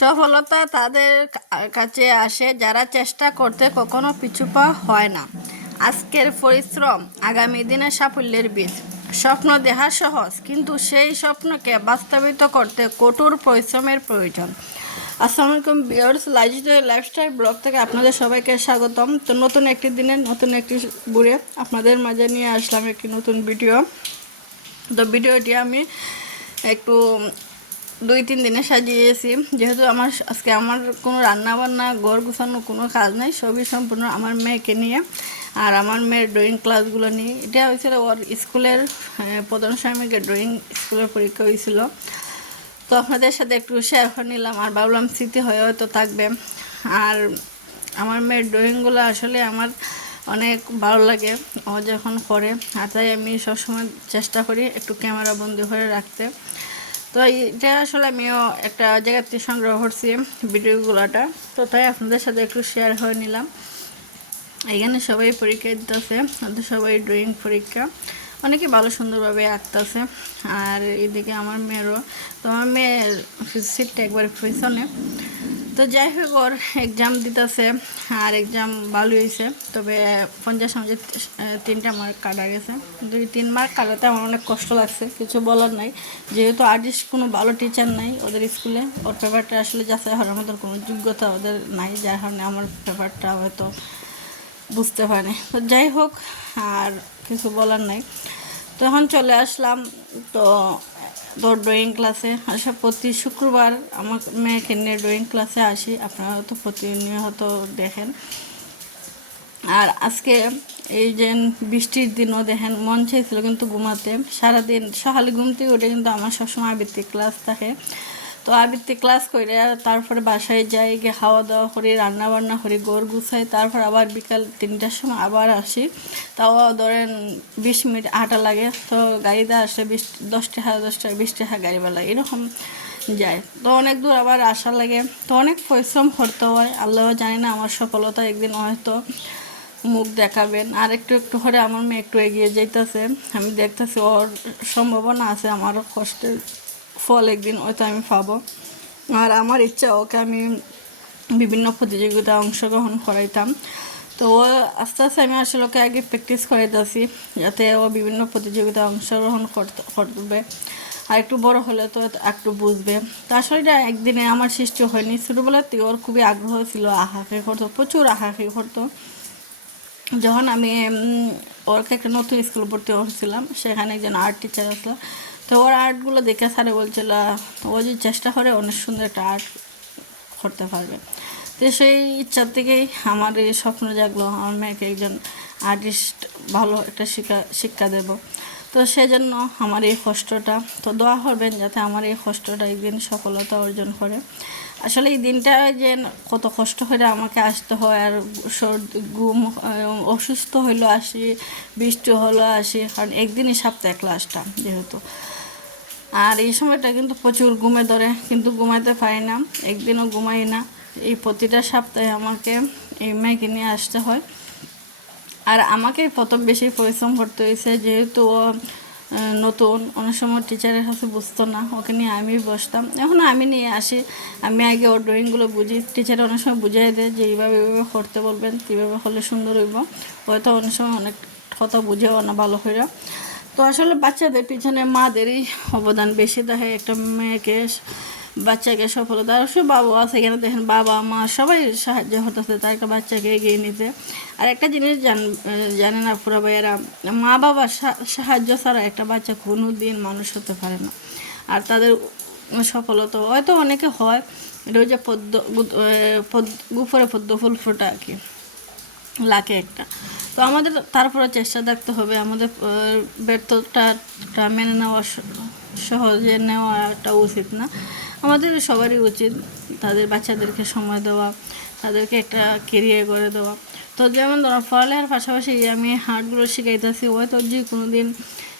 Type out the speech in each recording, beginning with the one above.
সফলতা তাদের কাছে আসে যারা চেষ্টা করতে কখনো পিছুপা হয় না। আজকের পরিশ্রম আগামী দিনের সাফল্যের বীজ। স্বপ্ন দেখা সহজ, কিন্তু সেই স্বপ্নকে বাস্তবিত করতে কঠোর পরিশ্রমের প্রয়োজন। আসসালামু আলাইকুম ভিউয়ার্স, লাইফস্টাইল ব্লগ থেকে আপনাদের সবাইকে স্বাগতম। তো নতুন একটি দিনের নতুন একটি ঘুরে আপনাদের মাঝে নিয়ে আসলাম একটি নতুন ভিডিও। তো ভিডিওটি আমি একটু 2-3 দিনে সাজিয়েছি, যেহেতু আজকে আমার কোনো রান্না বান্না ঘর গুছানো কোনো কাজ নাই, সবই সম্পূর্ণ আমার মেয়েকে নিয়ে আর আমার মেয়ের ড্রয়িং ক্লাসগুলো নিয়ে। এটা হয়েছিল ওর স্কুলের প্রধান সাময়িকের ড্রয়িং স্কুলের পরীক্ষা হয়েছিল, তো আপনাদের সাথে একটু শেয়ার করে নিলাম আর ভাবলাম স্মৃতি হয়ে হয়তো থাকবে। আর আমার মেয়ের ড্রয়িংগুলো আসলে আমার অনেক ভালো লাগে ও যখন করে, আর তাই আমি সবসময় চেষ্টা করি একটু ক্যামেরা বন্দি করে রাখতে। তো এটা আসলে আমিও একটা জায়গা থেকে সংগ্রহ করছি ভিডিওগুলোটা, তো তাই আপনাদের সাথে একটু শেয়ার করে নিলাম। এখানে সবাই পরীক্ষা দিতেছে, সবাই ড্রয়িং পরীক্ষা, অনেকে ভালো সুন্দরভাবে আঁকতেছে। আর এদিকে আমার মেয়েরও, তো আমার মেয়ের সিটটা একবার পিছনে। তো যাই হোক, ওর এক্সাম দিতেছে আর এক্সাম ভালো হয়েছে, তবে 50 মধ্যে 3টা মার্ক কাটা গেছে। 2-3 মার্ক কাটাতে আমার অনেক কষ্ট লাগছে, কিছু বলার নাই। যেহেতু আর্টিস্ট কোনো ভালো টিচার নাই ওদের স্কুলে, ওর পেপারটা আসলে যাচাই হওয়ার মতো কোনো যোগ্যতা ওদের নাই, যার কারণে আমার পেপারটা হয়তো বুঝতে পারেনি। তো যাই হোক, আর কিছু বলার নাই। তো এখন চলে আসলাম তো তোর ড্রয়িং ক্লাসে। আসা প্রতি শুক্রবার আমার মেয়েকে নিয়ে ড্রয়িং ক্লাসে আসি, আপনারা তো প্রতিনিয়ত দেখেন। আর আজকে এই যে বৃষ্টির দিনও দেখেন মন চাইছিল কিন্তু ঘুমাতে, সারাদিন সকালে ঘুম থেকে উঠে কিন্তু আমার সবসময় আবৃত্তি ক্লাস থাকে। তো আবৃত্তি ক্লাস করে তারপরে বাসায় যাই, গিয়ে খাওয়া দাওয়া করি, রান্না বান্না করি, ঘর গুছাই, তারপর আবার বিকাল 3টার সময় আবার আসি। তাও ধরেন 20 মিনিট হাঁটা লাগে। তো গাড়িতে আসলে 10 টাকা 10 টাকা 20 টাকা গাড়িওয়ালা এরকম যায়, তো অনেক দূর আবার আসা লাগে। তো অনেক পরিশ্রম করতে হয়, আল্লাহ জানি না আমার সফলতা একদিন হয়তো মুখ দেখাবেন। আর একটু একটু করে আমার মেয়ে একটু এগিয়ে যাইতেছে, আমি দেখতেছি ওর সম্ভাবনা আছে, আমারও কষ্টের ফল একদিন হয়তো আমি পাবো। আর আমার ইচ্ছা ওকে আমি বিভিন্ন প্রতিযোগিতায় অংশগ্রহণ করাইতাম। তো ও আস্তে আস্তে আমি আসলে ওকে আগে প্র্যাকটিস করাইতেছি, যাতে ও বিভিন্ন প্রতিযোগিতায় অংশগ্রহণ করবে। আর একটু বড় হলে তো একটু বুঝবে। তো আসলে এটা একদিনে আমার সৃষ্টি হয়নি, ছোটোবেলাতে ওর খুবই আগ্রহ ছিল, আঁকাআঁকি করতো, প্রচুর আঁকাআঁকি করতো। যখন আমি ওরকে একটা নতুন স্কুল ভর্তি হচ্ছিলাম, সেখানে একজন আর্ট টিচার আসলো। তো ওর আর্টগুলো দেখে স্যারে বলছিল ও যে চেষ্টা করে অনেক সুন্দর একটা আর্ট করতে পারবে। তো সেই ইচ্ছা থেকেই আমার এই স্বপ্ন জাগলো, আমার মেয়েকে একজন আর্টিস্ট ভালো একটা শিক্ষা দেব। তো সেজন্য আমার এই কষ্টটা, তো দোয়া করবেন যাতে আমার এই কষ্টটা একদিন সফলতা অর্জন করে। আসলে এই দিনটা যে কত কষ্ট করে আমাকে আসতে হয়, আর ঘুম অসুস্থ হইলো আসি, বৃষ্টি হলো আসি, কারণ একদিনই সপ্তাহে ক্লাসটা যেহেতু। আর এই সময়টা কিন্তু প্রচুর ঘুমে ধরে, কিন্তু ঘুমাইতে পারি না, একদিনও ঘুমাই না। এই প্রতিটা সপ্তাহে আমাকে এই মেয়েকে নিয়ে আসতে হয়। আর আমাকে প্রথম বেশি পরিশ্রম করতে হয়েছে, যেহেতু ও নতুন, অনেক সময় টিচারের কাছে বুঝতো না, ওকে নিয়ে আমি বসতাম, এখন আমি নিয়ে আসি। আমি আগে ওর ড্রয়িংগুলো বুঝি, টিচার অনেক সময় বুঝিয়ে দেয় যে এইভাবে এইভাবে করতে বলবেন, কীভাবে হলে সুন্দর হইব। হয়তো অনেক সময় অনেক কথা বুঝেও না ভালো করে। তো আসলে বাচ্চাদের পিছনে মাদেরই অবদান বেশি থাকে, একটা মেয়েকে বাচ্চাকে সফলতা। অবশ্যই বাবা আছে এখানে দেখেন, বাবা মা সবাই সাহায্য হতেছে তার একটা বাচ্চাকে এগিয়ে নিতে। আর একটা জিনিস জানে না পুরো ভাইয়েরা, মা বাবার সাহায্য ছাড়া একটা বাচ্চা কোনো দিন মানুষ হতে পারে না। আর তাদের সফলতা হয়তো অনেকে হয়, এটা ওই যে গুফরে পদ্ম ফুল ফোটা আর কি, লাখে একটা। তো আমাদের তারপরে চেষ্টা থাকতে হবে, আমাদের ব্যর্থতাটা মেনে নেওয়া সহজে নেওয়াটা উচিত না। আমাদের সবারই উচিত তাদের বাচ্চাদেরকে সময় দেওয়া, তাদেরকে একটা কেরিয়ার করে দেওয়া। তো যেমন ধরো পড়ালেখার পাশাপাশি আমি হার্টগুলো শিখাইতেছি, হয়তো যে কোনো দিন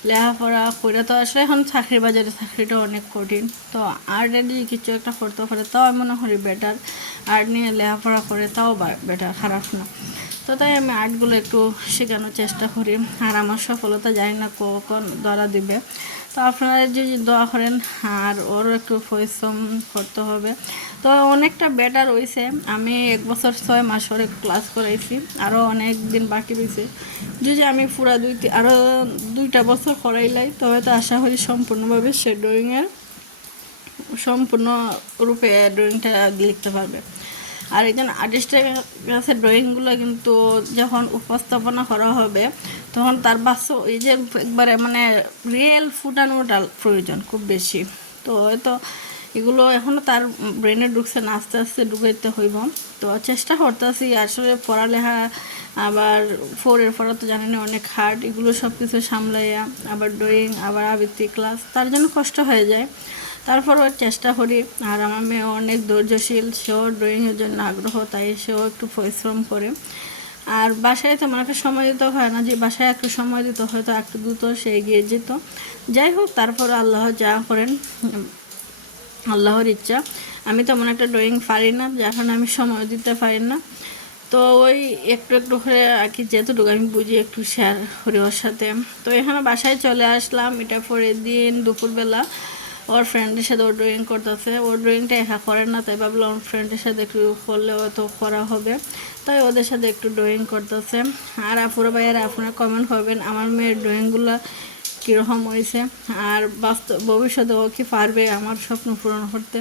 লেখাপড়া করে, তো আসলে এখন চাকরির বাজারে চাকরিটা অনেক কঠিন। তো আর্টের দিয়ে কিছু একটা করতে পারে তাও আমি মনে করি বেটার, আর্ট নিয়ে লেখাপড়া করে তাও বেটার, খারাপ না। তো তাই আমি আর্টগুলো একটু শেখানোর চেষ্টা করি। আর আমার সফলতা জানি না কখন ধরা দিবে, তো আপনারা যদি দোয়া করেন আর ওরও একটু পরিশ্রম করতে হবে। তো অনেকটা বেটার হয়েছে। আমি 1 বছর 6 মাস ওরে ক্লাস করাইছি, আরও অনেক দিন বাকি রয়েছে। যদি আমি পুরা আরও 2টা বছর করাইলাই তবে তো আশা করি সম্পূর্ণভাবে সে ড্রয়িংয়ের সম্পূর্ণ রূপে ড্রয়িংটা লিখতে পারবে। আর একজন আর্টিস্টের কাছে ড্রয়িংগুলো কিন্তু যখন উপস্থাপনা করা হবে তখন তার বাস্তব এই যে একবারে মানে রিয়েল ফুটানোটা প্রয়োজন খুব বেশি। তো হয়তো এগুলো এখনও তার ব্রেনে ঢুকছে না, আস্তে আস্তে ঢুকাইতে হইব। তো চেষ্টা করতেছি। আসলে পড়ালেখা আবার 4-এর পড়া তো জানেন অনেক হার্ড, এগুলো সব কিছু সামলাইয়া আবার ড্রয়িং আবার আবৃত্তি ক্লাস, তার জন্য কষ্ট হয়ে যায়। তারপরও চেষ্টা করি। আর আমার মেয়ে অনেক ধৈর্যশীল, সেও ড্রয়িংয়ের জন্য আগ্রহ, তাই সেও একটু পরিশ্রম করে। আর বাসায় তেমন একটা সময় দিতে হয় না, যে বাসায় একটু সময় দিতে হয়তো একটু দ্রুত সে এগিয়ে যেত। যাই হোক, তারপর আল্লাহ যা করেন আল্লাহর ইচ্ছা। আমি তেমন একটা ড্রয়িং পারি না, যার কারণে আমি সময় দিতে পারি না। তো ওই একটু একটু করে আর কি যেতটুকু আমি বুঝি একটু শেয়ার করি ওর সাথে। তো এখানে বাসায় চলে আসলাম, এটা পরের দিন দুপুরবেলা ওর ফ্রেন্ডের সাথে ওর ড্রয়িং করতেছে। ওর ড্রয়িংটা একা করে না, তাই ভাবলাম ওর ফ্রেন্ডের সাথে একটু করলে হয়তো করা হবে, তাই ওদের সাথে একটু ড্রয়িং করতেছে। আর আপুরা ভাইয়েরা আপনারা কমেন্ট করবেন আমার মেয়ের ড্রয়িংগুলো কীরকম হয়েছে, আর ভবিষ্যতে ও কি পারবে আমার স্বপ্ন পূরণ করতে।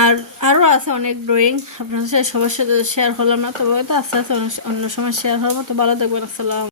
আর আরও আছে অনেক ড্রয়িং, আপনার সাথে সবার সাথে শেয়ার করলাম না, তবে হয়তো আস্তে আস্তে অন্য সময় শেয়ার করবো। তো ভালো থাকবেন, আসসালাম।